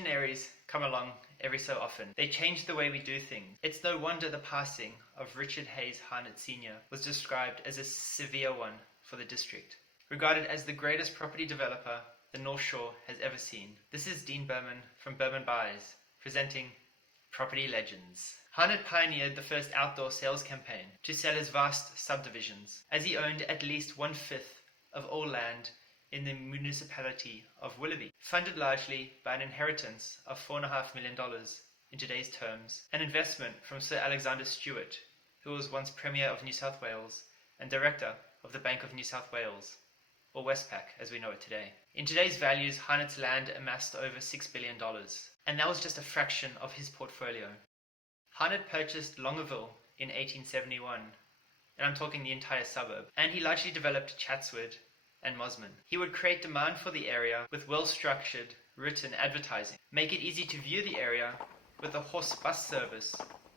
visionaries come along every so often. They change the way we do things. It's no wonder the passing of Richard Hayes Harnett Sr. was described as a severe one for the district, regarded as the greatest property developer the North Shore has ever seen. This is Dean Berman from Berman Buys, presenting Property Legends. Harnett pioneered the first outdoor sales campaign to sell his vast subdivisions, as he owned at least 1/5 of all land in the municipality of Willoughby, funded largely by an inheritance of $4.5 million in today's terms, an investment from Sir Alexander Stewart, who was once Premier of New South Wales and Director of the Bank of New South Wales, or Westpac as we know it today. In today's values, Harnett's land amassed over $6 billion, and that was just a fraction of his portfolio. Harnett purchased Longaville in 1871, and I'm talking the entire suburb, and he largely developed Chatswood and Mosman. He would create demand for the area with well-structured, written advertising, make it easy to view the area with a horse bus service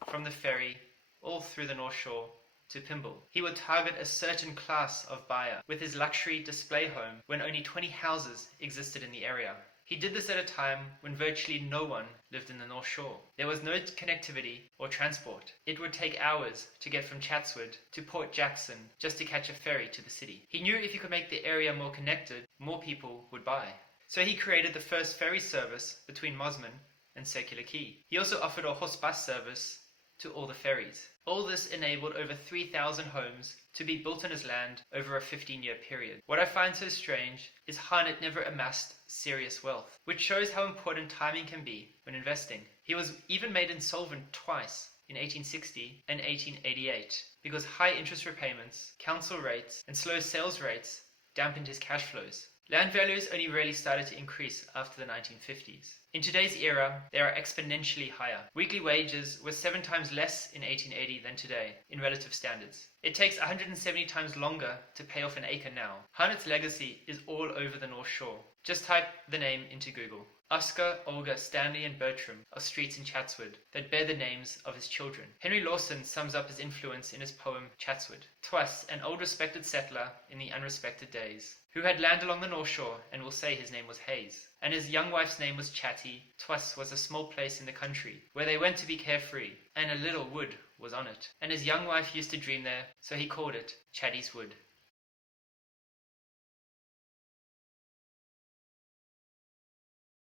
from the ferry all through the North Shore to Pymble. He would target a certain class of buyer with his luxury display home when only 20 houses existed in the area. He did this at a time when virtually no one lived in the North Shore. There was no connectivity or transport. It would take hours to get from Chatswood to Port Jackson just to catch a ferry to the city. He knew if he could make the area more connected, more people would buy. So he created the first ferry service between Mosman and Circular Quay. He also offered a horse bus service to all the ferries. All this enabled over 3,000 homes to be built on his land over a 15-year period. What I find so strange is Harnett never amassed serious wealth, which shows how important timing can be when investing. He was even made insolvent twice, in 1860 and 1888, because high interest repayments, council rates, and slow sales rates dampened his cash flows. Land values only really started to increase after the 1950s. In today's era, they are exponentially higher. Weekly wages were 7 times less in 1880 than today, in relative standards. It takes 170 times longer to pay off an acre now. Harnett's legacy is all over the North Shore. Just type the name into Google. Oscar, Olga, Stanley, and Bertram are streets in Chatswood that bear the names of his children. Henry Lawson sums up his influence in his poem Chatswood. Twice, an old respected settler in the unrespected days, who had land along the North Shore, and will say his name was Hayes, and his young wife's name was Chatty. Twas was a small place in the country, where they went to be carefree, and a little wood was on it, and his young wife used to dream there, so he called it Chatty's Wood.